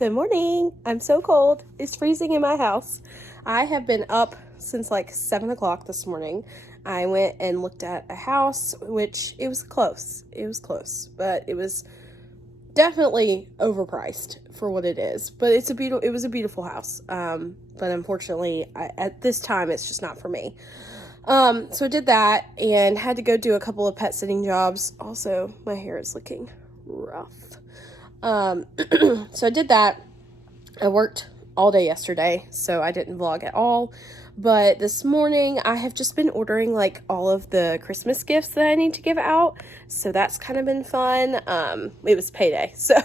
Good morning. I'm so cold. It's freezing in my house. I have been up since like 7 o'clock this morning. I went and looked at a house, which it was close. But it was definitely overpriced for what it is. But it was a beautiful house. But unfortunately, at this time, it's just not for me. So I did that and had to go do a couple of pet sitting jobs. Also, my hair is looking rough. So I did that. I worked all day yesterday, so I didn't vlog at all. But this morning, I have just been ordering like all of the Christmas gifts that I need to give out. So that's kind of been fun. It was payday, so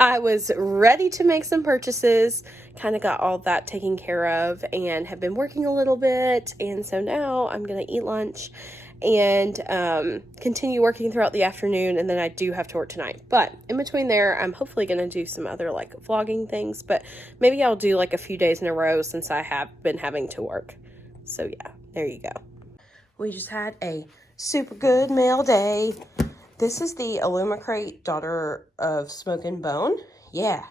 I was ready to make some purchases. Kind of got all that taken care of and have been working a little bit. And so now I'm going to eat lunch and continue working throughout the afternoon, and then I do have to work tonight. But in between there, I'm hopefully going to do some other like vlogging things, but maybe I'll do like a few days in a row since I have been having to work. So yeah, there you go. We just had a super good mail day. This is the Illumicrate Daughter of Smoke and Bone. Yeah.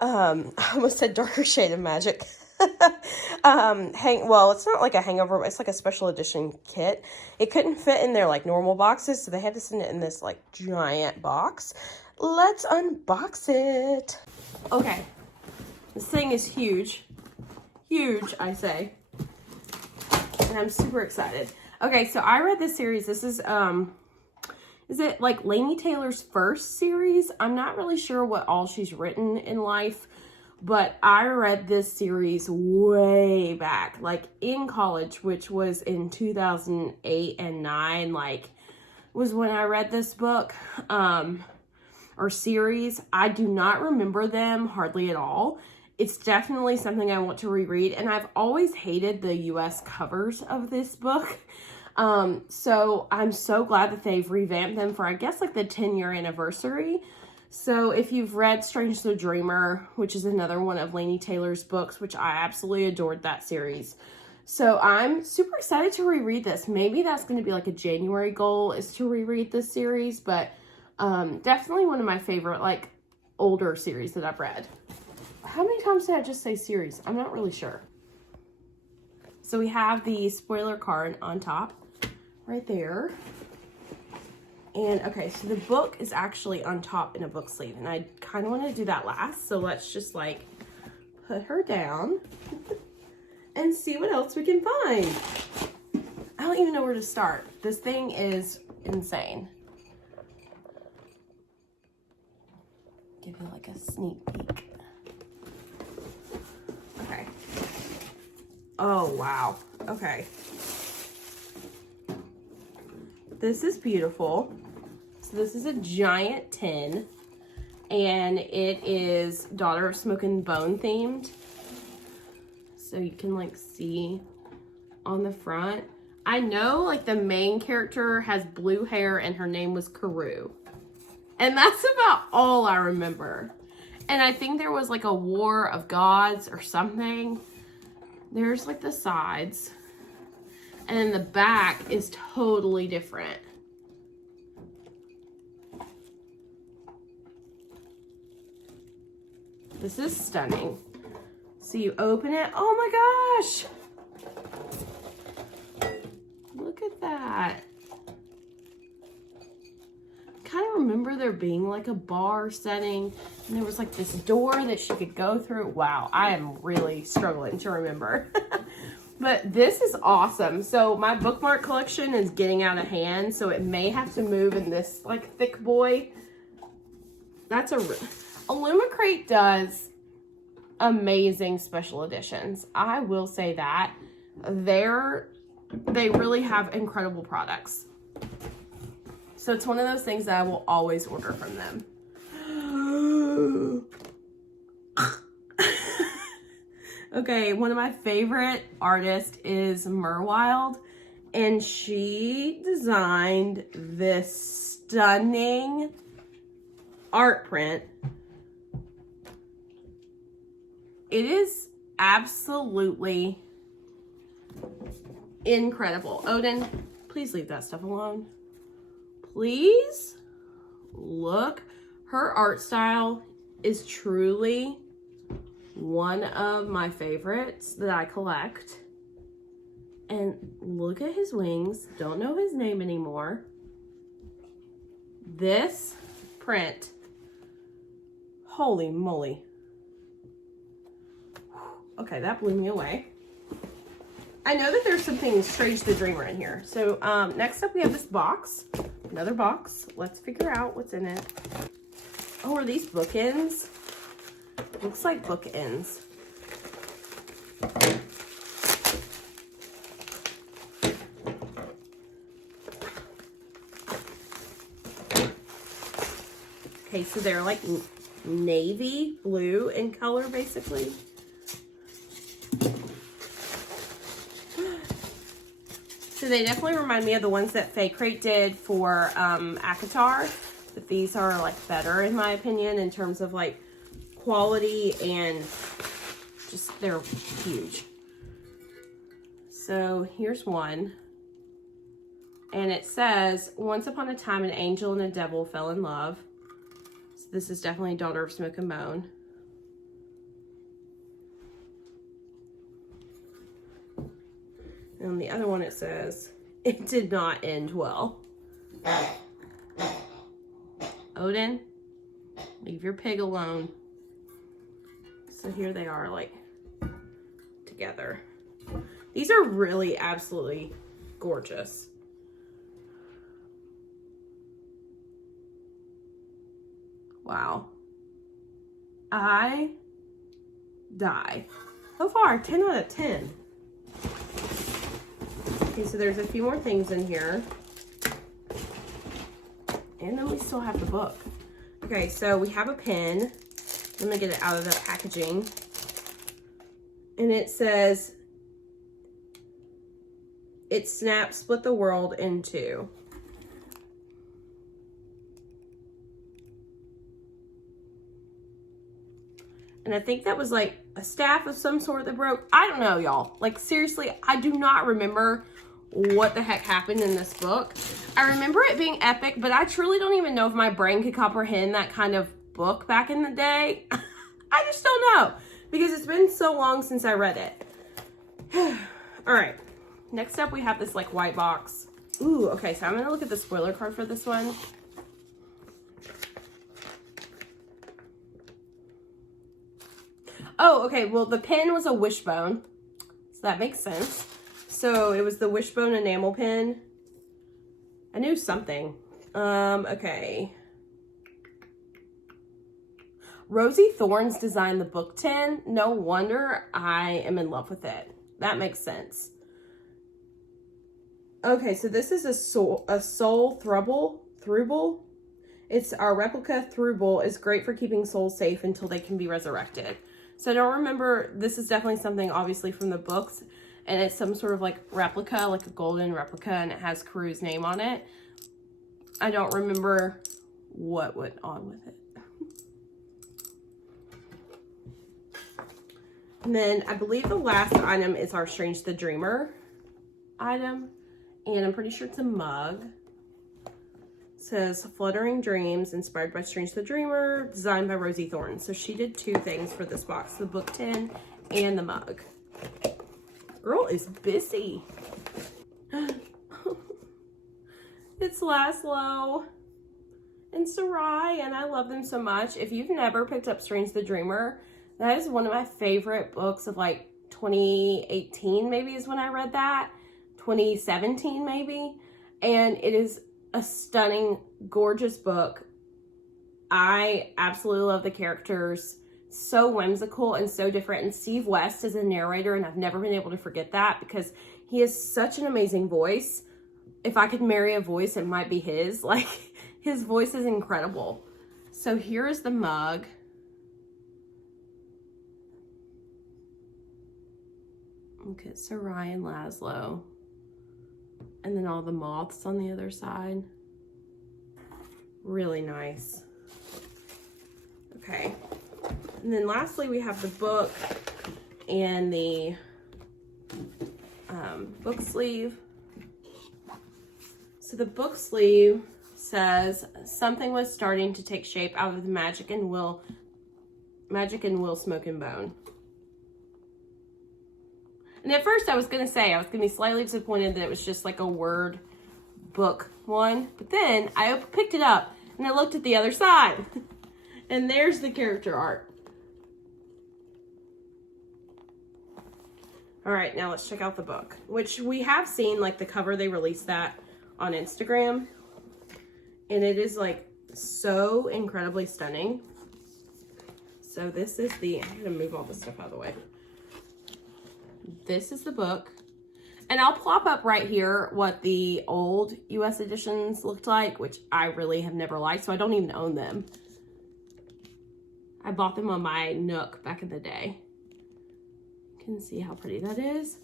I almost said Darker Shade of Magic. Well, it's not like a hangover, but it's like a special edition kit. It couldn't fit in their like normal boxes, so they had to send it in this like giant box. Let's unbox it. Okay, this thing is huge. Huge, I say. And I'm super excited. Okay, so I read this series. This is it like Laini Taylor's first series? I'm not really sure what all she's written in life. But I read this series way back, like in college, which was in 2008 and 9, like was when I read this book, or series. I do not remember them hardly at all. It's definitely something I want to reread, and I've always hated the US covers of this book. So I'm so glad that they've revamped them for, I guess, like the 10-year anniversary. So if you've read Strange the Dreamer, which is another one of Laini Taylor's books, which I absolutely adored that series. So I'm super excited to reread this. Maybe that's going to be like a January goal, is to reread this series, but definitely one of my favorite like older series that I've read. How many times did I just say series? I'm not really sure. So we have the spoiler card on top right there. And okay, so the book is actually on top in a book sleeve, and I kind of want to do that last. So let's just like put her down and see what else we can find. I don't even know where to start. This thing is insane. Give you like a sneak peek. Okay. Oh, wow. Okay. This is beautiful. So this is a giant tin, and it is Daughter of Smoke and Bone themed. So you can like see on the front. I know like the main character has blue hair and her name was Karoo. And that's about all I remember. And I think there was like a war of gods or something. There's like the sides. And then the back is totally different. This is stunning. So you open it. Oh my gosh. Look at that. I kind of remember there being like a bar setting. And there was like this door that she could go through. Wow, I am really struggling to remember. But this is awesome. So my bookmark collection is getting out of hand, so it may have to move in this like thick boy. That's Illumicrate does amazing special editions. I will say that. They really have incredible products. So it's one of those things that I will always order from them. Okay, one of my favorite artists is Merwild, and she designed this stunning art print. It is absolutely incredible. Odin, please leave that stuff alone. Please look. Her art style is truly one of my favorites that I collect. And look at his wings. Don't know his name anymore. This print, holy moly. Okay, that blew me away. I know that there's something Strange the Dreamer in here. So next up we have this box, another box. Let's figure out what's in it. Oh, are these bookends? Looks like bookends. Okay, so they're like navy blue in color, basically. So they definitely remind me of the ones that Faye Crate did for ACOTAR, but these are like better in my opinion in terms of like quality and just they're huge. So here's one. And it says, once upon a time an angel and a devil fell in love. So this is definitely Daughter of Smoke and Bone. And on the other one it says, it did not end well. Odin, leave your pig alone. So here they are, like, together. These are really absolutely gorgeous. Wow. I die. So far, 10 out of 10. Okay, so there's a few more things in here. And then we still have the book. Okay, so we have a pen. I'm gonna get it out of the packaging. And it says, it snapped, split the world in two. And I think that was like a staff of some sort that broke. I don't know, y'all. Like, seriously, I do not remember what the heck happened in this book. I remember it being epic, but I truly don't even know if my brain could comprehend that kind of book back in the day. I just don't know, because it's been so long since I read it. All right, next up we have this like white box. Ooh, okay, so I'm gonna look at the spoiler card for this one. Oh, okay, well the pen was a wishbone, so that makes sense. So it was the wishbone enamel pen. I knew something. Okay. Rosie Thorns designed the book tin. No wonder I am in love with it. That makes sense. Okay, so this is a soul thruble. It's our replica thruble. Is great for keeping souls safe until they can be resurrected. So I don't remember, this is definitely something obviously from the books, and it's some sort of like replica, like a golden replica, and it has Karu's name on it. I don't remember what went on with it. And then I believe the last item is our Strange the Dreamer item, and I'm pretty sure it's a mug. It says Fluttering Dreams, inspired by Strange the Dreamer, designed by Rosie Thorne. So she did two things for this box, the book tin and the mug. Girl is busy. It's Laszlo and Sarai, and I love them so much. If you've never picked up Strange the Dreamer, that is one of my favorite books of like 2018 maybe is when I read that. 2017 maybe. And it is a stunning, gorgeous book. I absolutely love the characters. So whimsical and so different. And Steve West is a narrator, and I've never been able to forget that because he has such an amazing voice. If I could marry a voice, it might be his. Like, his voice is incredible. So here is the mug. Look at Sarai and Laszlo. And then all the moths on the other side. Really nice. Okay. And then lastly, we have the book and the book sleeve. So the book sleeve says, something was starting to take shape out of the Magic and Will Smoke and Bone. And at first I was going to be slightly disappointed that it was just like a word book one. But then I picked it up and I looked at the other side. And there's the character art. All right, now let's check out the book, which we have seen, like the cover, they released that on Instagram. And it is like so incredibly stunning. So this is I'm gonna move all this stuff out of the way. This is the book. And I'll plop up right here what the old US editions looked like, which I really have never liked, so I don't even own them. I bought them on my Nook back in the day. You can see how pretty that is.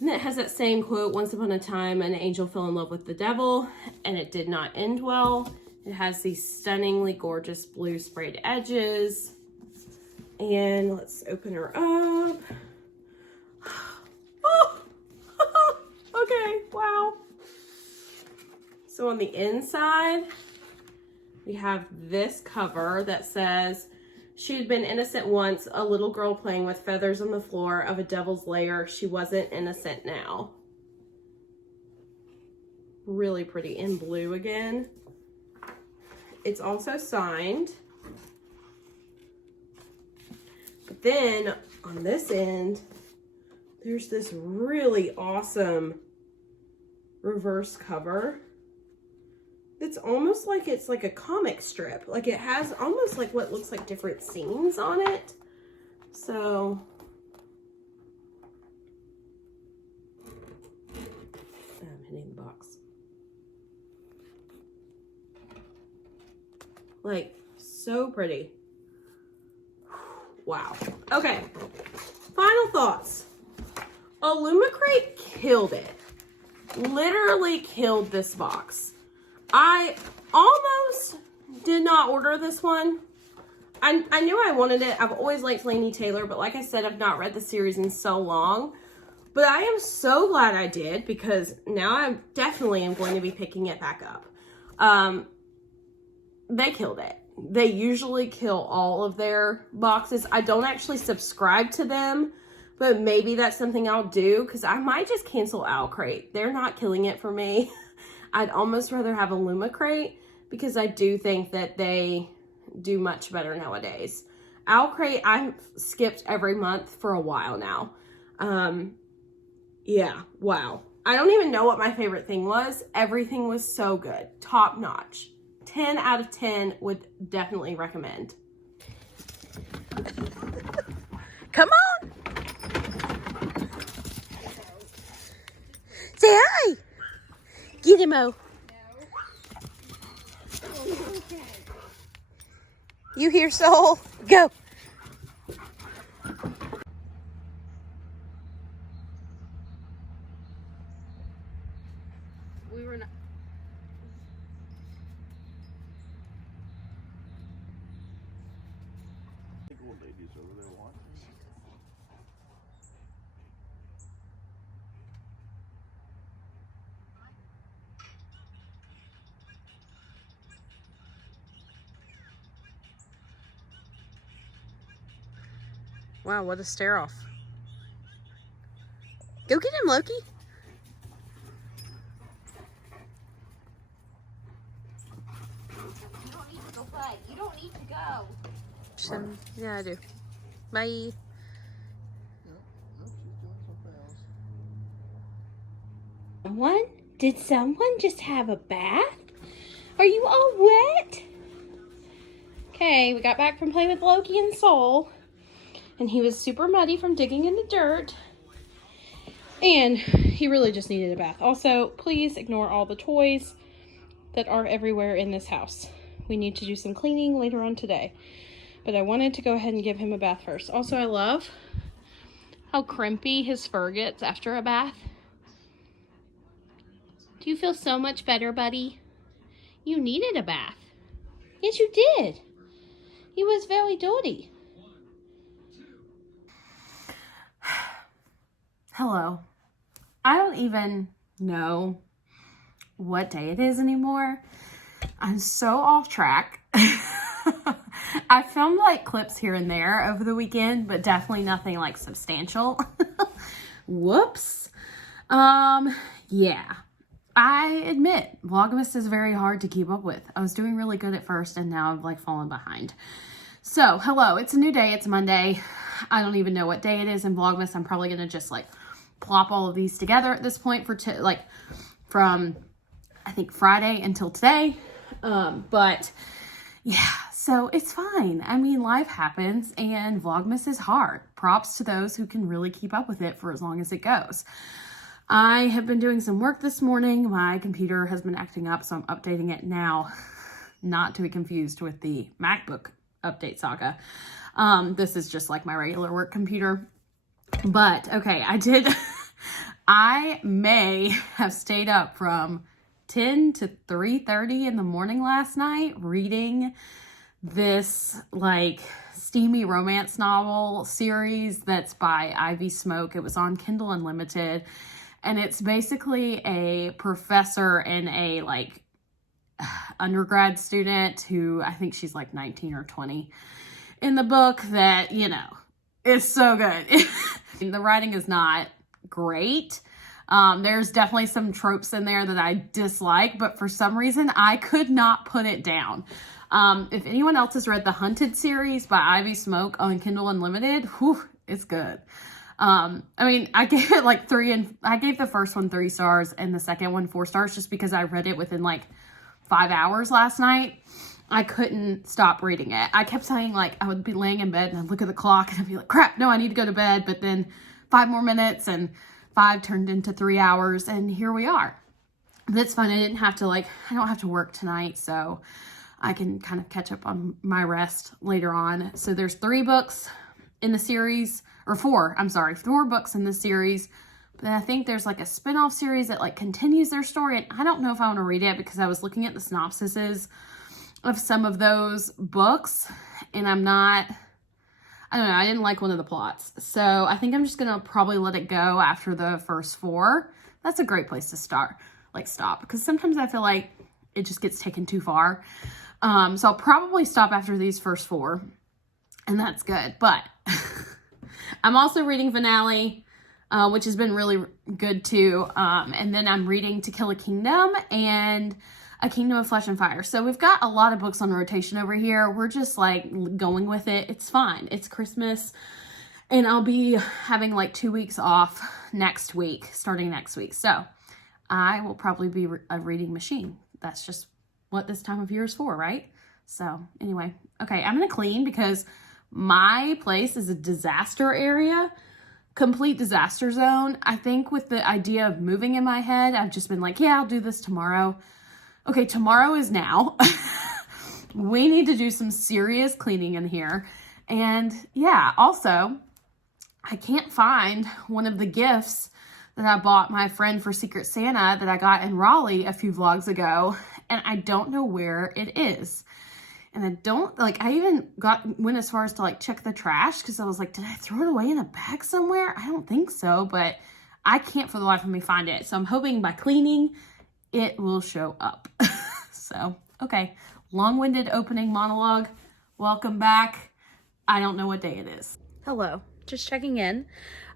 And it has that same quote, once upon a time, an angel fell in love with the devil, and it did not end well. It has these stunningly gorgeous blue sprayed edges. And let's open her up. Oh, okay, wow. So on the inside, we have this cover that says, she had been innocent once, a little girl playing with feathers on the floor of a devil's lair. She wasn't innocent now. Really pretty in blue again. It's also signed. But then on this end, there's this really awesome reverse cover. It's almost like it's like a comic strip. Like it has almost like what looks like different scenes on it. So I'm hitting the box. Like so pretty. Wow. Okay. Final thoughts. Illumicrate killed it. Literally killed this box. I almost did not order this one. I knew I wanted it. I've always liked Laini Taylor, but like I said, I've not read the series in so long. But I am so glad I did, because now I definitely am going to be picking it back up. They killed it. They usually kill all of their boxes. I don't actually subscribe to them, but maybe that's something I'll do, because I might just cancel Owlcrate. They're not killing it for me. I'd almost rather have Illumicrate, because I do think that they do much better nowadays. Owlcrate, I've skipped every month for a while now. Yeah, wow. I don't even know what my favorite thing was. Everything was so good. Top notch. 10 out of 10 would definitely recommend. Come on. Say hi. Get him, O. You hear Soul? Go. We were not. Old ladies over there watching. Wow, what a stare off. Go get him, Loki. You don't need to go play. You don't need to go. Yeah, I do. Bye. Nope, she's doing something else. Did someone just have a bath? Are you all wet? Okay, we got back from playing with Loki and Soul, and he was super muddy from digging in the dirt, and he really just needed a bath. Also, please ignore all the toys that are everywhere in this house. We need to do some cleaning later on today, but I wanted to go ahead and give him a bath first. Also, I love how crimpy his fur gets after a bath. Do you feel so much better, buddy? You needed a bath. Yes, you did. He was very dirty. Hello. I don't even know what day it is anymore. I'm so off track. I filmed like clips here and there over the weekend, but definitely nothing like substantial. Whoops. Yeah. I admit, Vlogmas is very hard to keep up with. I was doing really good at first, and now I've, like, fallen behind. So, hello, it's a new day. It's Monday. I don't even know what day it is in Vlogmas. I'm probably going to just, like, plop all of these together at this point for, from, I think, Friday until today. But, yeah, so it's fine. I mean, life happens, and Vlogmas is hard. Props to those who can really keep up with it for as long as it goes. I have been doing some work this morning. My computer has been acting up, so I'm updating it now. Not to be confused with the MacBook update saga. This is just like my regular work computer. But, okay, I may have stayed up from 10 to 3:30 in the morning last night reading this, like, steamy romance novel series that's by Ivy Smoke. It was on Kindle Unlimited. And it's basically a professor and a, like, undergrad student who, I think she's, like, 19 or 20 in the book that, you know, it's so good. The writing is not great. There's definitely some tropes in there that I dislike, but for some reason, I could not put it down. If anyone else has read the Hunted series by Ivy Smoke on Kindle Unlimited, whew, it's good. I mean, I gave it like I gave the first one 3 stars and the second one 4 stars just because I read it within like 5 hours last night. I couldn't stop reading it. I kept saying, like, I would be laying in bed and I'd look at the clock and I'd be like, crap, no, I need to go to bed. But then 5 more minutes and 5 turned into 3 hours and here we are. That's fine. I don't have to work tonight, so I can kind of catch up on my rest later on. So there's 3 books in the series, or 4 books in the series. But then I think there's like a spin-off series that like continues their story. And I don't know if I want to read it because I was looking at the synopsises of some of those books and I don't know, I didn't like one of the plots. So I think I'm just going to probably let it go after the first 4. That's a great place to stop, because sometimes I feel like it just gets taken too far. So I'll probably stop after these first 4 and that's good. But I'm also reading Finale, which has been really good too. And then I'm reading To Kill a Kingdom and A Kingdom of Flesh and Fire. So we've got a lot of books on rotation over here. We're just like going with it. It's fine. It's Christmas and I'll be having like 2 weeks off starting next week. So I will probably be a reading machine. That's just what this time of year is for, right? So anyway, okay, I'm going to clean because my place is a disaster area, complete disaster zone. I think with the idea of moving in my head, I've just been like, yeah, I'll do this tomorrow. Okay, tomorrow is now. We need to do some serious cleaning in here. And yeah, also, I can't find one of the gifts that I bought my friend for Secret Santa that I got in Raleigh a few vlogs ago. And I don't know where it is. And I even went as far as to like check the trash because I was like, did I throw it away in a bag somewhere? I don't think so, but I can't for the life of me find it. So I'm hoping by cleaning, it will show up. So, okay. Long-winded opening monologue. Welcome back. I don't know what day it is. Hello. Just checking in.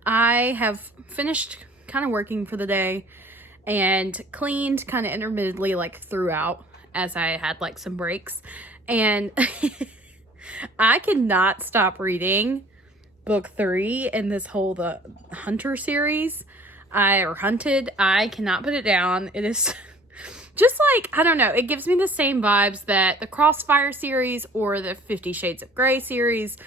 I have finished kind of working for the day and cleaned kind of intermittently like throughout as I had like some breaks. And I cannot stop reading book 3 in this whole the Hunter series. Hunted. I cannot put it down. It is just like, I don't know, it gives me the same vibes that the Crossfire series or the 50 Shades of Grey series.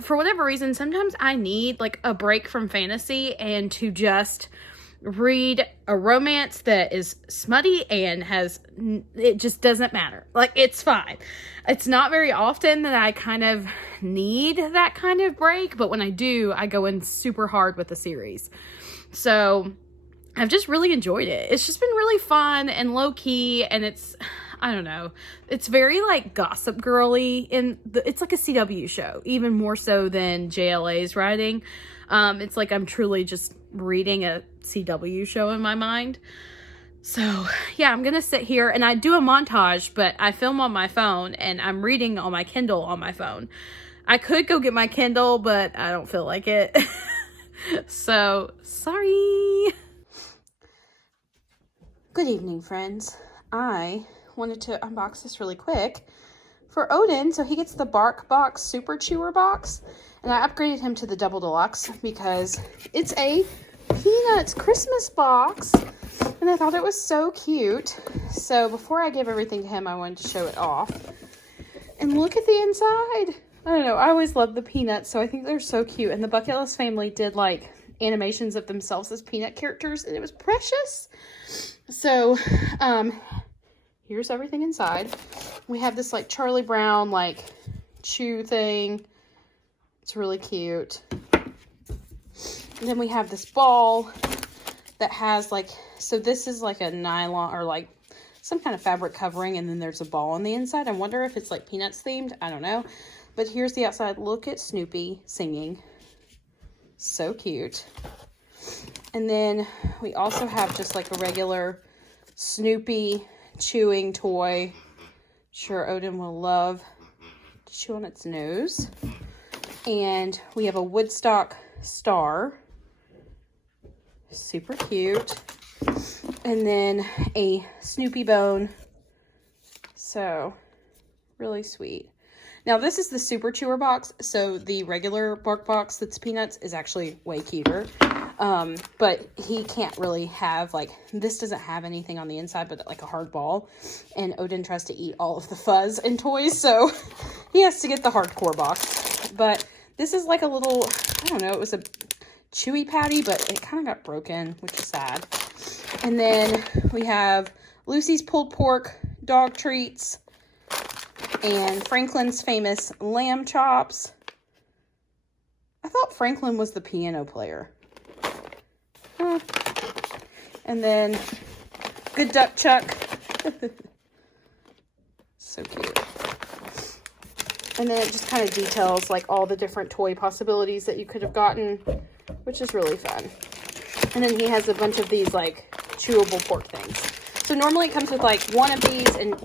For whatever reason, sometimes I need like a break from fantasy and to just read a romance that is smutty and it just doesn't matter. Like, it's fine. It's not very often that I kind of need that kind of break, but when I do, I go in super hard with the series. So I've just really enjoyed it. It's just been really fun and low key, and I don't know, it's very like Gossip Girly it's like a CW show, even more so than JLA's writing. It's like I'm truly just reading a CW show in my mind. So yeah, I'm gonna sit here and I do a montage, but I film on my phone and I'm reading on my Kindle on my phone. I could go get my Kindle, but I don't feel like it. So, sorry. Good evening, friends. I wanted to unbox this really quick for Odin, so he gets the Bark Box Super Chewer box, and I upgraded him to the Double Deluxe because it's a Peanuts Christmas box, and I thought it was so cute. So before I give everything to him, I wanted to show it off. And look at the inside. I don't know, I always love the Peanuts, so I think they're so cute. And the Bucket List family did like animations of themselves as Peanut characters, and it was precious. So, here's everything inside. We have this like Charlie Brown like chew thing. It's really cute. And then we have this ball that has like, so this is like a nylon or like some kind of fabric covering, and then there's a ball on the inside. I wonder if it's like Peanuts themed. I don't know. But here's the outside. Look at Snoopy singing. So cute. And then we also have just like a regular Snoopy chewing toy. Sure Odin will love to chew on its nose. And we have a Woodstock star. Super cute. And then a Snoopy bone. So, really sweet. Now, this is the Super Chewer box, so the regular Bark Box that's Peanuts is actually way cuter. But he can't really have, like, this doesn't have anything on the inside but, like, a hard ball. And Odin tries to eat all of the fuzz and toys, so he has to get the hardcore box. But this is like a little, I don't know, it was a chewy patty, but it kind of got broken, which is sad. And then we have Lucy's pulled pork dog treats and Franklin's famous lamb chops. I thought Franklin was the piano player. And then Good Duck Chuck. So cute. And then it just kind of details like all the different toy possibilities that you could have gotten, which is really fun. And then he has a bunch of these like chewable pork things. So normally it comes with like one of these and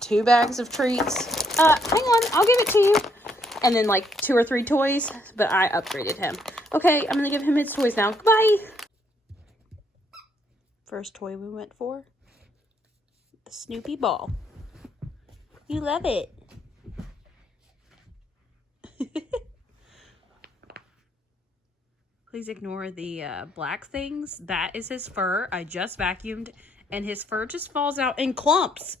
2 bags of treats. Hang on, I'll give it to you. And then like 2 or 3 toys, but I upgraded him. Okay, I'm gonna give him his toys now. Goodbye. First toy we went for, the Snoopy ball. You love it. Please ignore the black things. That is his fur. I just vacuumed, and his fur just falls out in clumps.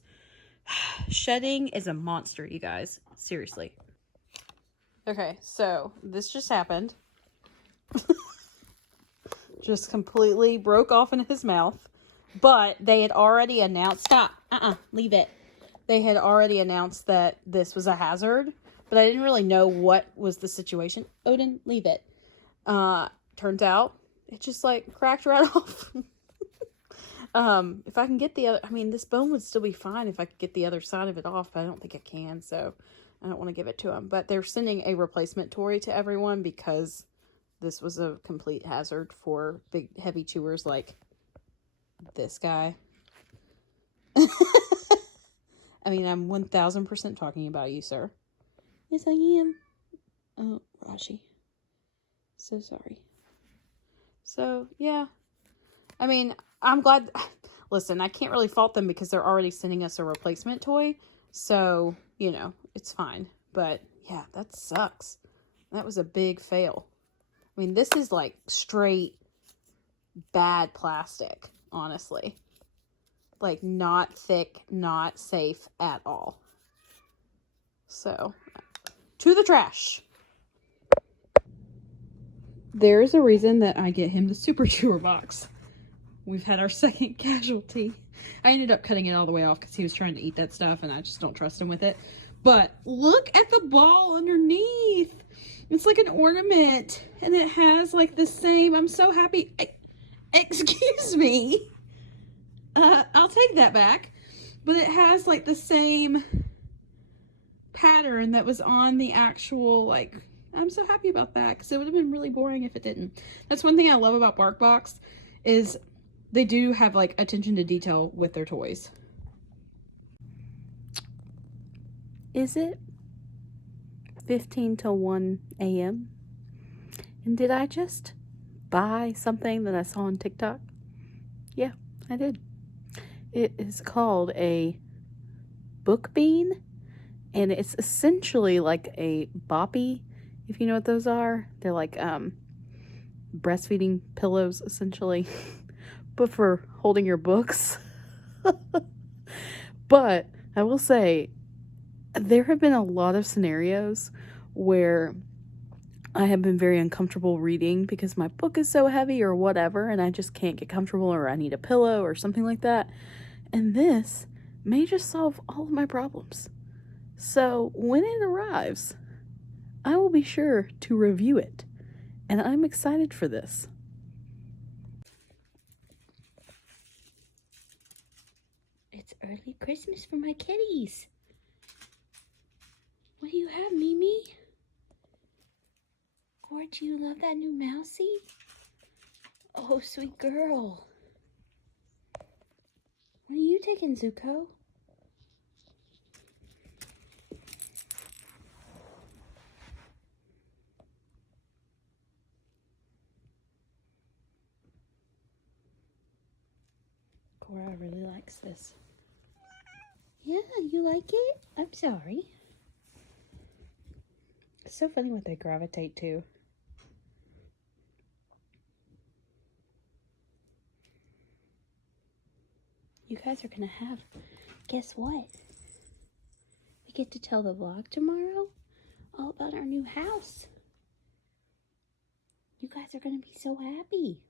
Shedding is a monster, you guys. Seriously. Okay, so this just happened. Just completely broke off in his mouth. But they had already announced... Stop. Leave it. They had already announced that this was a hazard. But I didn't really know what was the situation. Odin, leave it. Turns out, it just, like, cracked right off. If I can get the other... I mean, this bone would still be fine if I could get the other side of it off. But I don't think I can, so I don't want to give it to him. But they're sending a replacement toy to everyone because this was a complete hazard for big, heavy chewers like this guy. I mean, I'm 1000% talking about you, sir. Yes, I am. Oh, Rashi. So sorry. So, yeah. I mean, I'm glad... Listen, I can't really fault them because they're already sending us a replacement toy. So, you know, it's fine. But, yeah, that sucks. That was a big fail. I mean, this is like straight bad plastic, honestly. Like, not thick, not safe at all. So, to the trash. There's a reason that I get him the Super Chewer box. We've had our second casualty. I ended up cutting it all the way off because he was trying to eat that stuff and I just don't trust him with it. But look at the ball underneath. It's like an ornament and it has like the same, I'm so happy. Excuse me. I'll take that back. But it has like the same pattern that was on the actual, like, I'm so happy about that because it would have been really boring if it didn't. That's one thing I love about BarkBox is they do have like attention to detail with their toys. Is it 15 till 1 a.m.? And did I just buy something that I saw on TikTok? Yeah, I did. It is called a book bean, and it's essentially like a boppy, if you know what those are. They're like breastfeeding pillows, essentially, but for holding your books. But I will say, there have been a lot of scenarios where I have been very uncomfortable reading because my book is so heavy or whatever, and I just can't get comfortable, or I need a pillow or something like that. And this may just solve all of my problems. So when it arrives, I will be sure to review it. And I'm excited for this. It's early Christmas for my kitties. What do you have, Mimi? Or do you love that new mousie? Oh, sweet girl. What are you taking, Zuko? Cora really likes this. Yeah, you like it? I'm sorry. It's so funny what they gravitate to. You guys are gonna have, guess what? We get to tell the vlog tomorrow all about our new house. You guys are gonna be so happy.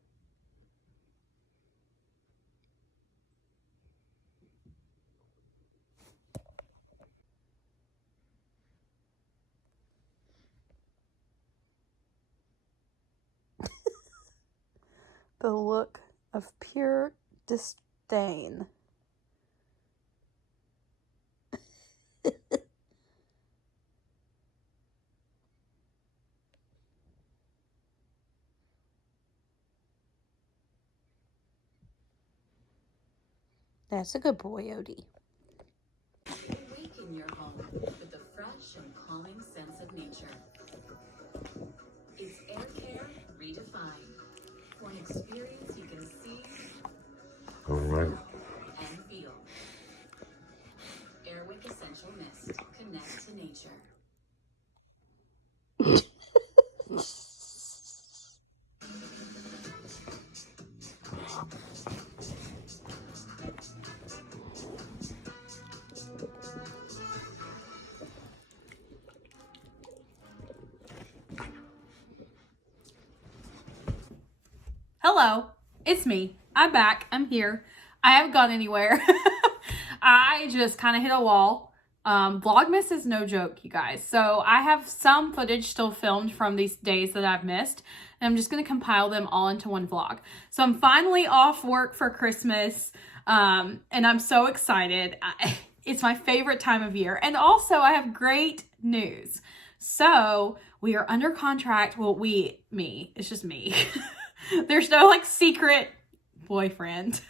The look of pure disdain. That's a good boy, Odie. Awaken your home with the fresh and calming sense of nature. It's air care redefined. One experience you can see All right. and feel. Airwick Essential Mist. Connect to nature. Hello, it's me. I'm back. I'm here. I haven't gone anywhere. I just kind of hit a wall. Vlogmas is no joke, you guys. So I have some footage still filmed from these days that I've missed, and I'm just going to compile them all into one vlog. So I'm finally off work for Christmas, and I'm so excited. It's my favorite time of year. And also I have great news. So we are under contract. Well, it's just me. There's no like secret boyfriend.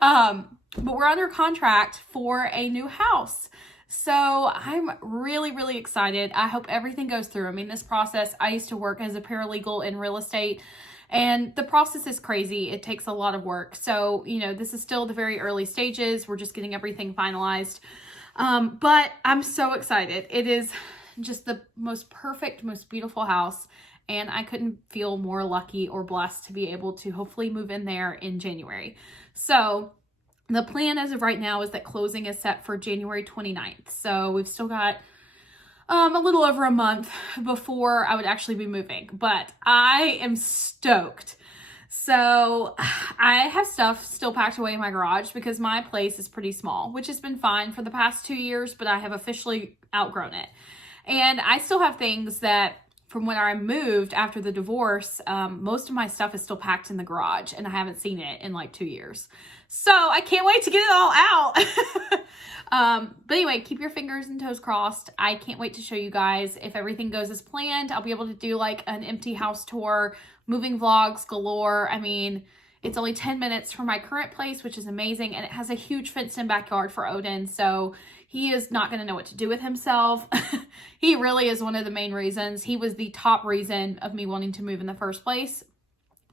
But we're under contract for a new house. So I'm really, really excited. I hope everything goes through. I mean, this process, I used to work as a paralegal in real estate, and the process is crazy. It takes a lot of work. So, you know, this is still the very early stages. We're just getting everything finalized. But I'm so excited. It is just the most perfect, most beautiful house. And I couldn't feel more lucky or blessed to be able to hopefully move in there in January. So the plan as of right now is that closing is set for January 29th. So we've still got a little over a month before I would actually be moving. But I am stoked. So I have stuff still packed away in my garage because my place is pretty small, which has been fine for the past 2 years, but I have officially outgrown it. And I still have things that from when I moved after the divorce, most of my stuff is still packed in the garage, and I haven't seen it in like 2 years. So I can't wait to get it all out. But anyway, keep your fingers and toes crossed. I can't wait to show you guys. If everything goes as planned, I'll be able to do like an empty house tour, moving vlogs galore. I mean, it's only 10 minutes from my current place, which is amazing. And it has a huge fenced in backyard for Odin. So he is not going to know what to do with himself. He really is one of the main reasons. He was the top reason of me wanting to move in the first place,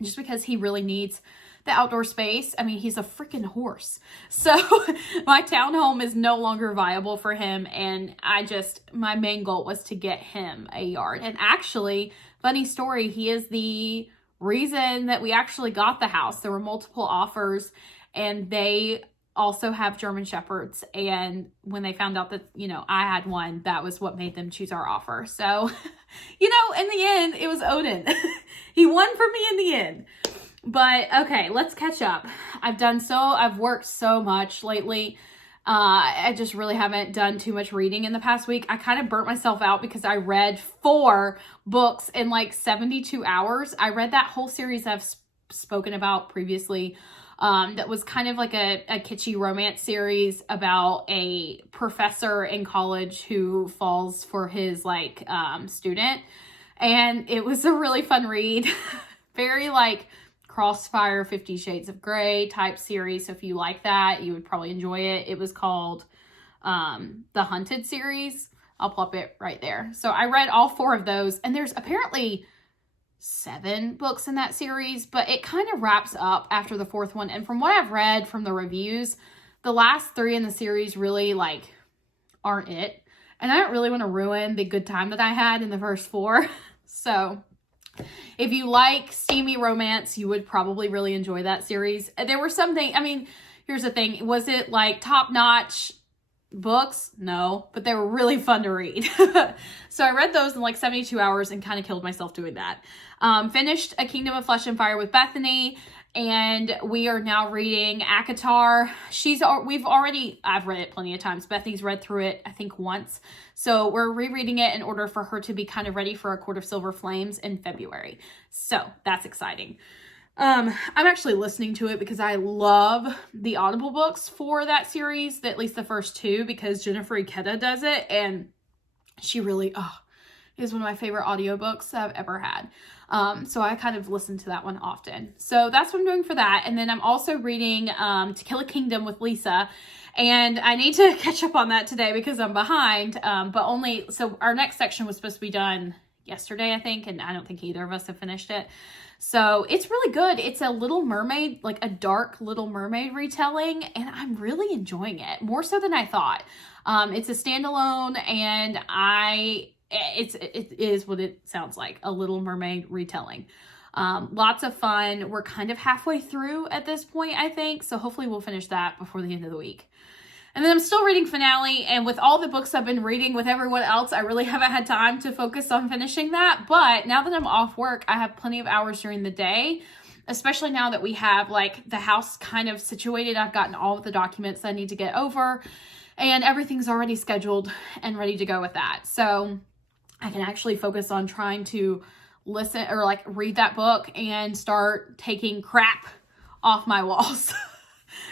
just because he really needs the outdoor space. I mean, he's a freaking horse. So my townhome is no longer viable for him. And my main goal was to get him a yard. And actually, funny story, he is the reason that we actually got the house. There were multiple offers, and they also have German Shepherds. And when they found out that, I had one, that was what made them choose our offer. So, in the end, it was Odin. He won for me in the end. But okay, let's catch up. I've worked so much lately. I just really haven't done too much reading in the past week. I kind of burnt myself out because I read 4 books in like 72 hours. I read that whole series I've spoken about previously. That was kind of like a kitschy romance series about a professor in college who falls for his student. And it was a really fun read. Very Crossfire 50 Shades of Grey type series. So if you like that, you would probably enjoy it. It was called the Hunted series. I'll plop it right there. So I read all 4 of those, and there's apparently 7 books in that series, but it kind of wraps up after the 4th one. And from what I've read from the reviews, the last 3 in the series really aren't it. And I don't really want to ruin the good time that I had in the first 4. So if you like steamy romance, you would probably really enjoy that series. There were something, here's the thing. Was it top-notch books? No, but they were really fun to read. So I read those in 72 hours and kind of killed myself doing that. Finished A Kingdom of Flesh and Fire with Bethany, and we are now reading ACOTAR. I've read it plenty of times. Bethany's read through it, I think, once. So we're rereading it in order for her to be kind of ready for A Court of Silver Flames in February. So that's exciting. I'm actually listening to it because I love the Audible books for that series, at least the first 2, because Jennifer Ikeda does it, and she really, is one of my favorite audiobooks I've ever had. So I kind of listen to that one often. So that's what I'm doing for that. And then I'm also reading To Kill a Kingdom with Lisa. And I need to catch up on that today because I'm behind. So our next section was supposed to be done yesterday, I think. And I don't think either of us have finished it. So it's really good. It's a Little Mermaid, a dark Little Mermaid retelling. And I'm really enjoying it. More so than I thought. It's a standalone, and it is what it sounds like, a Little Mermaid retelling. Lots of fun. We're kind of halfway through at this point, I think. So hopefully we'll finish that before the end of the week. And then I'm still reading Finale, and with all the books I've been reading with everyone else, I really haven't had time to focus on finishing that. But now that I'm off work, I have plenty of hours during the day, especially now that we have the house kind of situated. I've gotten all of the documents I need to get over, and everything's already scheduled and ready to go with that. So I can actually focus on trying to listen or read that book and start taking crap off my walls.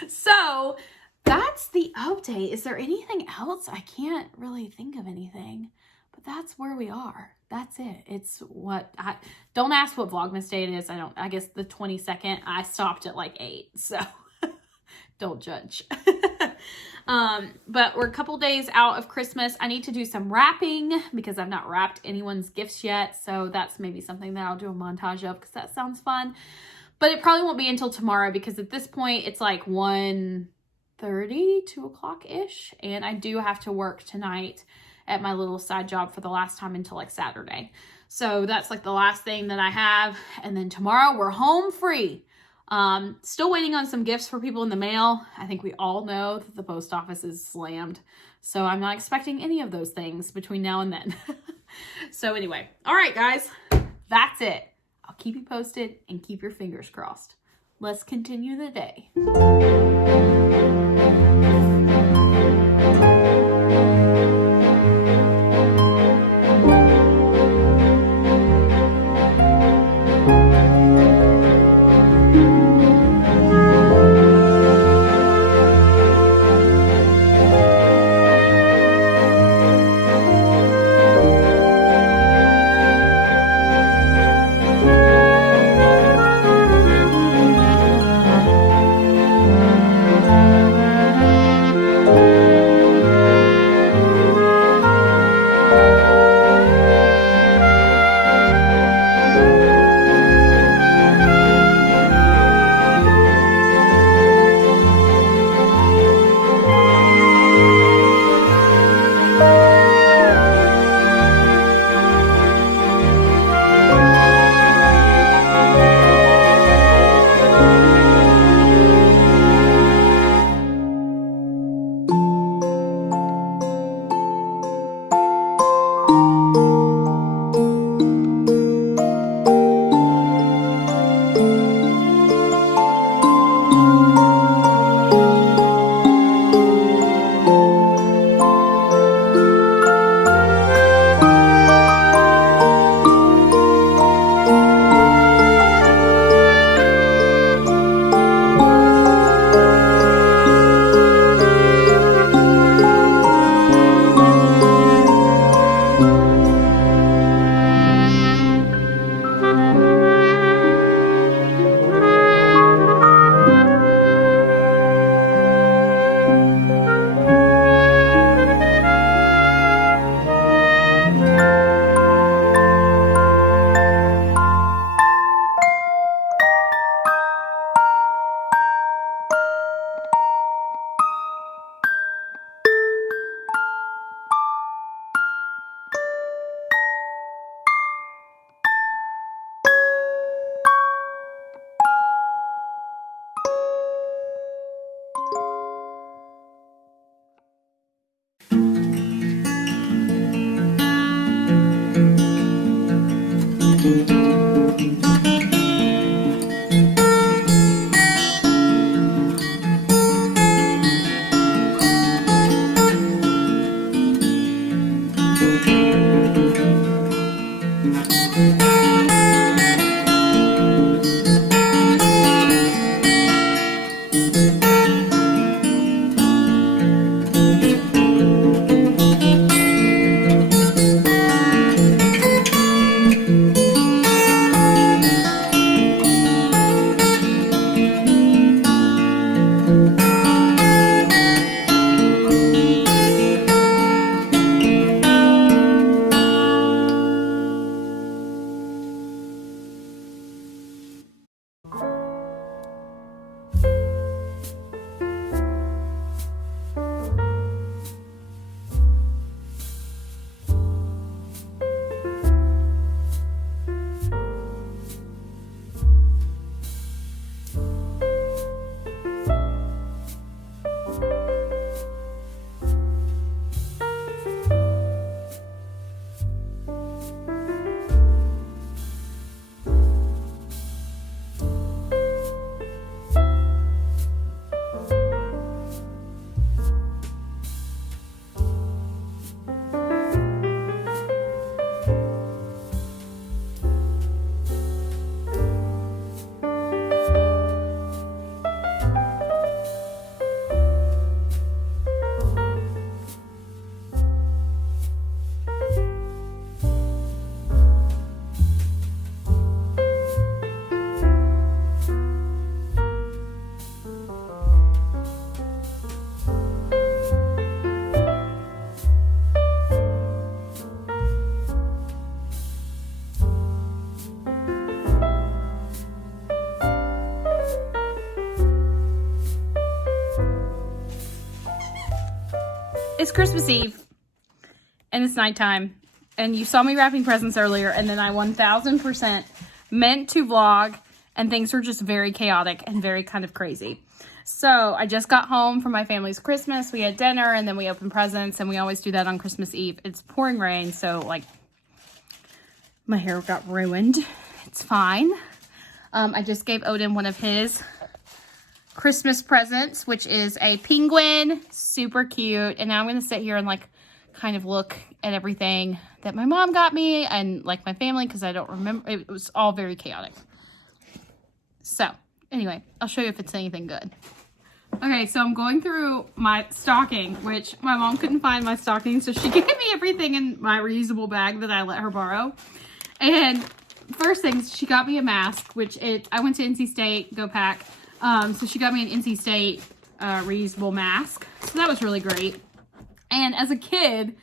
So that's the update. Is there anything else? I can't really think of anything, but that's where we are. That's it. It's don't ask what Vlogmas day it is. I guess the 22nd. I stopped at 8. So don't judge. But we're a couple days out of Christmas. I need to do some wrapping because I've not wrapped anyone's gifts yet. So that's maybe something that I'll do a montage of because that sounds fun. But it probably won't be until tomorrow because at this point it's 1:30, 2 o'clock-ish. And I do have to work tonight at my little side job for the last time until Saturday. So that's the last thing that I have. And then tomorrow we're home free. Still waiting on some gifts for people in the mail. I think we all know that the post office is slammed. So I'm not expecting any of those things between now and then. So anyway, all right, guys, that's it. I'll keep you posted and keep your fingers crossed. Let's continue the day. It's Christmas Eve, and it's nighttime, and you saw me wrapping presents earlier, and then I 1000% meant to vlog, and things were just very chaotic and very kind of crazy. So I just got home from my family's Christmas. We had dinner, and then we opened presents, and we always do that on Christmas Eve. It's pouring rain, so like my hair got ruined. It's fine. I just gave Odin one of his Christmas presents, which is a penguin, super cute. And now I'm gonna sit here and like kind of look at everything that my mom got me and like my family, because I don't remember. It was all very chaotic. So anyway, I'll show you if it's anything good. Okay, so I'm going through my stocking, which my mom couldn't find my stocking, so she gave me everything in my reusable bag that I let her borrow. And first things, she got me a mask, which I went to NC State, go Pack. So she got me an NC State reusable mask. So that was really great. And as a kid,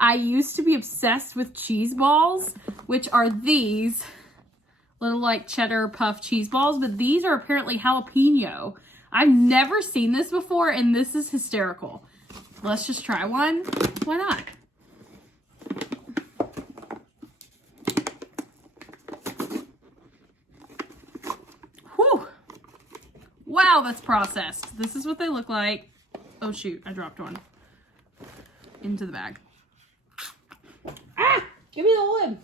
I used to be obsessed with cheese balls, which are these little like cheddar puff cheese balls, but these are apparently jalapeno. I've never seen this before, and this is hysterical. Let's just try one. Why not? Whew. Wow, that's processed. This is what they look like. Oh shoot, I dropped one into the bag. Ah! Give me the lid.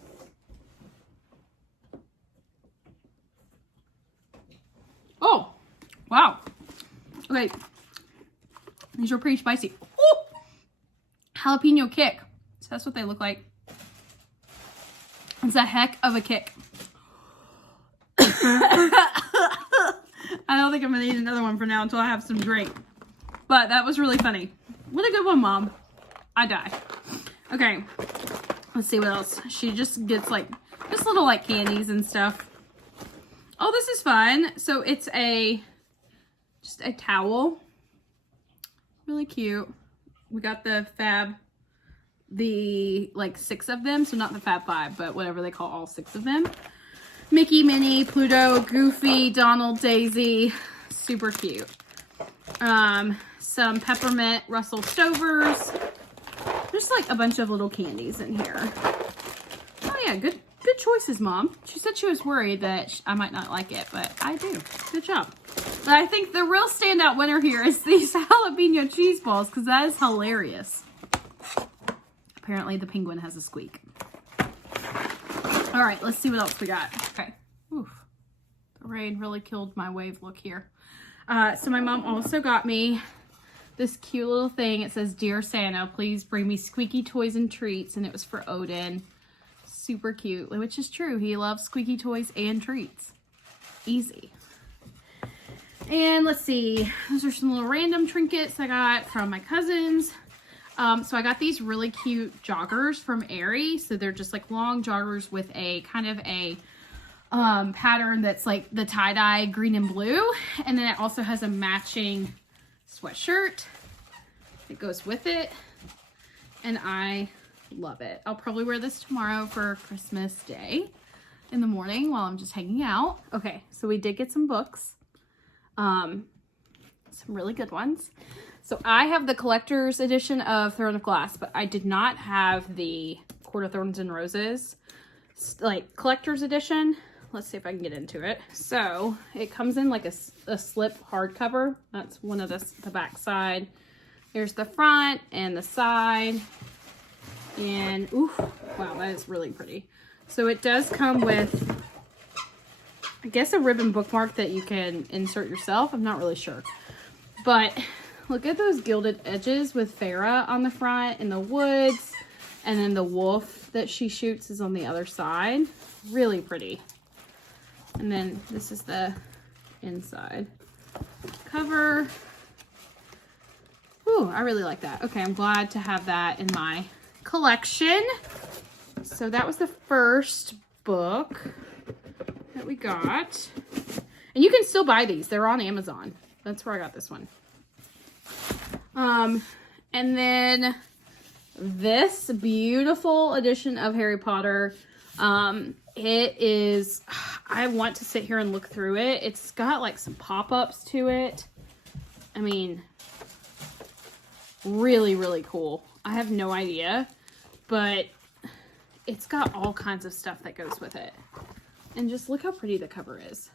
Oh, wow. Okay, these are pretty spicy. Ooh! Jalapeno kick. So that's what they look like. It's a heck of a kick. I don't think I'm gonna eat another one for now until I have some drink. But that was really funny. What a good one, Mom. I die. Okay, let's see what else. She just gets like just little like candies and stuff. Oh, this is fun. So it's just a towel. Really cute. We got the like 6 of them. So not the Fab 5, but whatever they call all 6 of them. Mickey, Minnie, Pluto, Goofy, Donald, Daisy. Super cute. Some peppermint Russell Stovers. There's like a bunch of little candies in here. Oh yeah, good choices, Mom. She said she was worried that I might not like it, but I do. Good job. But I think the real standout winner here is these jalapeno cheese balls, because that is hilarious. Apparently the penguin has a squeak. All right, let's see what else we got. Okay. Oof. The rain really killed my wave look here. So my mom also got me this cute little thing. It says, "Dear Santa, please bring me squeaky toys and treats." And it was for Odin. Super cute, which is true. He loves squeaky toys and treats. Easy. And let's see, those are some little random trinkets I got from my cousins. So I got these really cute joggers from Aerie. So they're just like long joggers with a kind of a pattern that's like the tie-dye green and blue. And then it also has a matching sweatshirt that goes with it. And I love it. I'll probably wear this tomorrow for Christmas Day in the morning while I'm just hanging out. Okay, so we did get some books. Some really good ones. So I have the collector's edition of Throne of Glass, but I did not have the Court of Thorns and Roses, like collector's edition. Let's see if I can get into it. So it comes in like a slip hardcover. That's one of the back side. Here's the front and the side. And ooh, wow, that is really pretty. So it does come with, I guess, a ribbon bookmark that you can insert yourself. I'm not really sure. But look at those gilded edges with Farah on the front and the woods. And then the wolf that she shoots is on the other side. Really pretty. And then this is the inside cover. Ooh, I really like that. Okay, I'm glad to have that in my collection. So that was the first book that we got. And you can still buy these. They're on Amazon. That's where I got this one. And then this beautiful edition of Harry Potter. It is, I want to sit here and look through it. It's got like some pop-ups to it. I mean, really, really cool. I have no idea, but it's got all kinds of stuff that goes with it. And just look how pretty the cover is.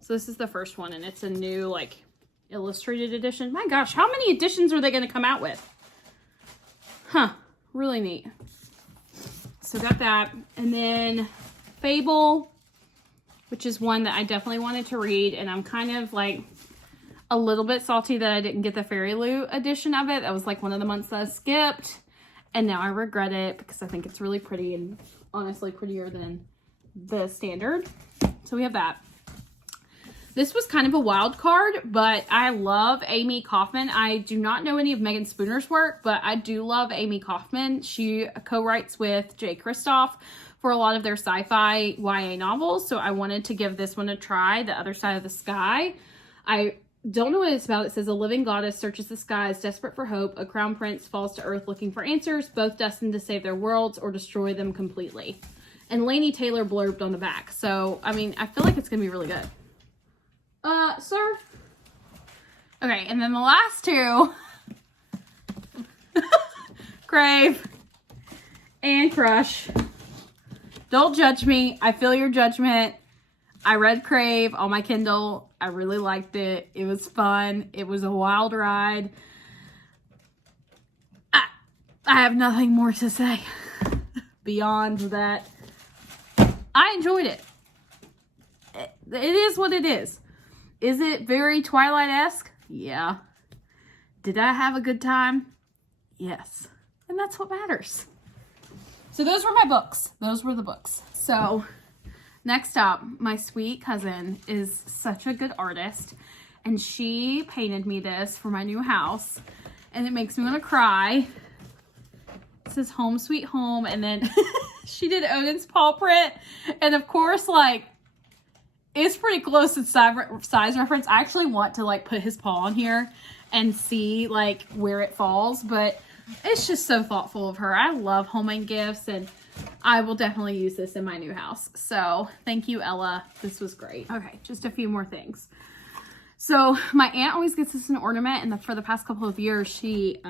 So this is the first one, and it's a new like illustrated edition. My gosh, how many editions are they going to come out with? Huh, really neat. So got that. And then Fable, which is one that I definitely wanted to read, and I'm kind of like a little bit salty that I didn't get the Fairy Loot edition of it. That was like one of the months that I skipped, and now I regret it because I think it's really pretty, and honestly prettier than the standard. So we have that. This was kind of a wild card, but I love Amy Kaufman. I do not know any of Megan Spooner's work, but I do love Amy Kaufman. She co-writes with Jay Kristoff for a lot of their sci-fi YA novels, so I wanted to give this one a try, The Other Side of the Sky. I don't know what it's about. It says a living goddess searches the skies, desperate for hope. A crown prince falls to earth looking for answers, both destined to save their worlds or destroy them completely. And Laini Taylor blurbed on the back. So, I mean, I feel like it's going to be really good. Sir? Okay, and then the last two. Crave and Crush. Don't judge me. I feel your judgment. I read Crave on my Kindle. I really liked it. It was fun. It was a wild ride. I have nothing more to say beyond that. I enjoyed it. It is what it is. Is it very Twilight-esque? Yeah. Did I have a good time? Yes. And that's what matters. So those were my books. Those were the books. So next up, my sweet cousin is such a good artist, and she painted me this for my new house, and it makes me want to cry. It says Home Sweet Home, and then she did Odin's paw print, and of course, like, it's pretty close in size reference. I actually want to like put his paw on here and see like where it falls, but it's just so thoughtful of her. I love homemade gifts, and I will definitely use this in my new house. So thank you, Ella. This was great. Okay, just a few more things. So my aunt always gets us an ornament, and for the past couple of years, she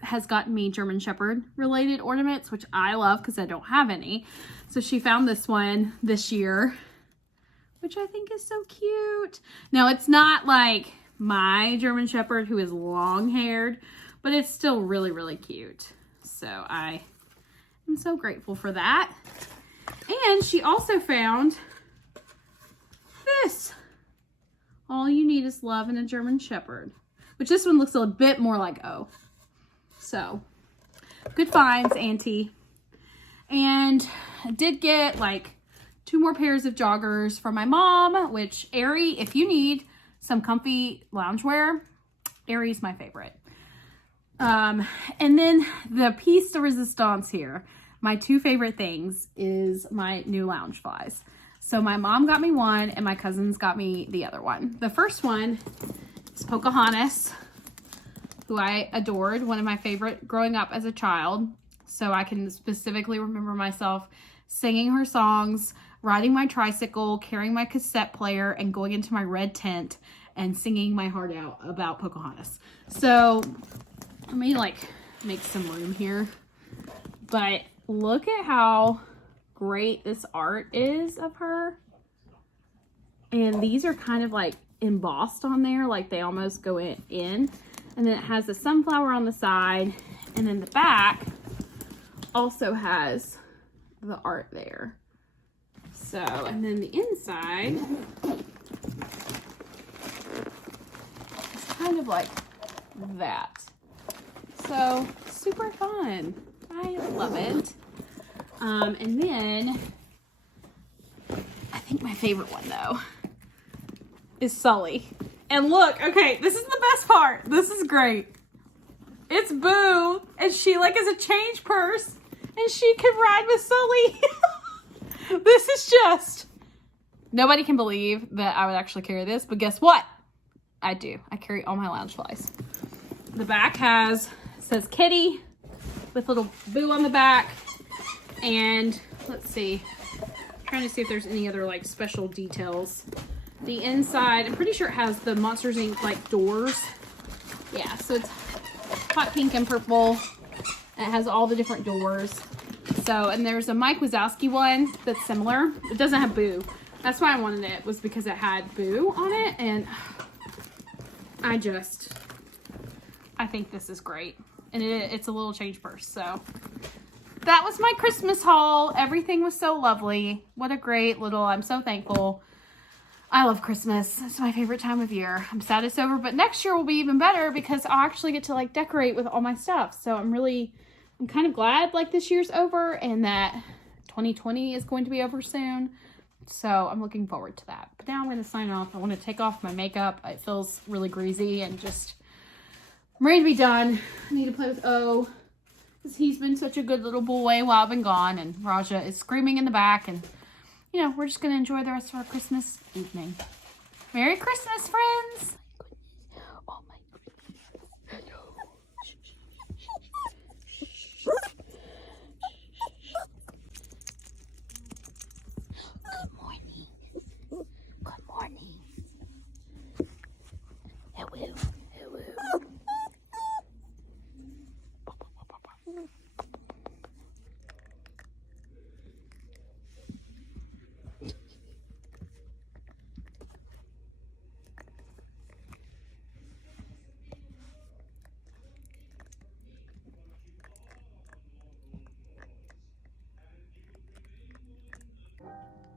has gotten me German Shepherd related ornaments, which I love because I don't have any. So she found this one this year, which I think is so cute. Now, it's not like my German Shepherd who is long-haired, but it's still really, really cute. So I am so grateful for that. And she also found this. All you need is love and a German Shepherd, which this one looks a bit more like O. So, good finds, Auntie. And I did get like 2 more pairs of joggers from my mom, which Aerie, if you need some comfy loungewear, Aerie's my favorite. And then the piece de resistance here, my 2 favorite things is my new lounge flies. So my mom got me one and my cousins got me the other one. The first one is Pocahontas, who I adored, one of my favorite growing up as a child. So I can specifically remember myself singing her songs, riding my tricycle, carrying my cassette player, and going into my red tent and singing my heart out about Pocahontas. So let me like make some room here. But look at how great this art is of her. And these are kind of like embossed on there, like they almost go in. And then it has the sunflower on the side. And then the back also has the art there. So, and then the inside is kind of like that. So, super fun. I love it. And then, I think my favorite one though is Sully. And look, okay, this is the best part. This is great. It's Boo, and she like is a change purse, and she can ride with Sully. This is just, nobody can believe that I would actually carry this, but guess what? I do. I carry all my lounge flies. The back says Kitty with little Boo on the back. And let's see, I'm trying to see if there's any other like special details. The inside, I'm pretty sure it has the Monsters Inc. like doors. Yeah, so it's hot pink and purple. It has all the different doors. So, and there's a Mike Wazowski one that's similar. It doesn't have Boo. That's why I wanted it, was because it had Boo on it. And I think this is great. And it's a little change purse. So that was my Christmas haul. Everything was so lovely. What a great little, I'm so thankful. I love Christmas. It's my favorite time of year. I'm sad it's over, but next year will be even better because I'll actually get to like decorate with all my stuff. So I'm kind of glad like this year's over and that 2020 is going to be over soon. So I'm looking forward to that. But now I'm going to sign off. I want to take off my makeup. It feels really greasy and just, I'm ready to be done. I need to play with O because he's been such a good little boy while I've been gone. And Raja is screaming in the back. And, you know, we're just going to enjoy the rest of our Christmas evening. Merry Christmas, friends! Oh my goodness. Good morning. Good morning. Hello. Hello.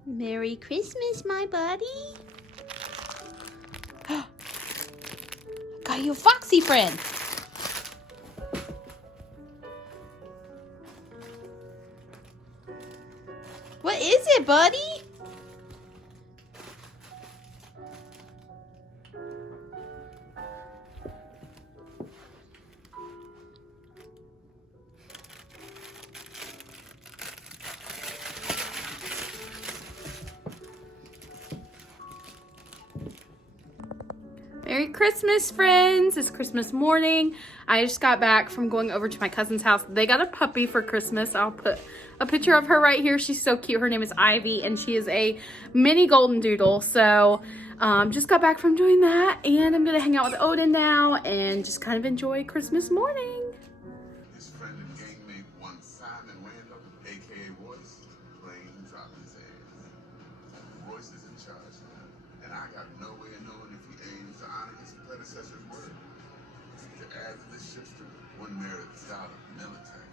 Merry Christmas, my buddy. Got you a foxy friend. What is it, buddy? Merry Christmas, friends. It's Christmas morning. I just got back from going over to my cousin's house. They got a puppy for Christmas. I'll put a picture of her right here. She's so cute. Her name is Ivy, and she is a mini golden doodle. So just got back from doing that, and I'm going to hang out with Odin now and just kind of enjoy Christmas morning. His friend and gangmate one Simon Randall, aka Royce, plain dropped his ass. Royce is in charge now, and I got no way of knowing if he aims to honor his predecessor's word. To add to this shitstorm, one Meredith out of military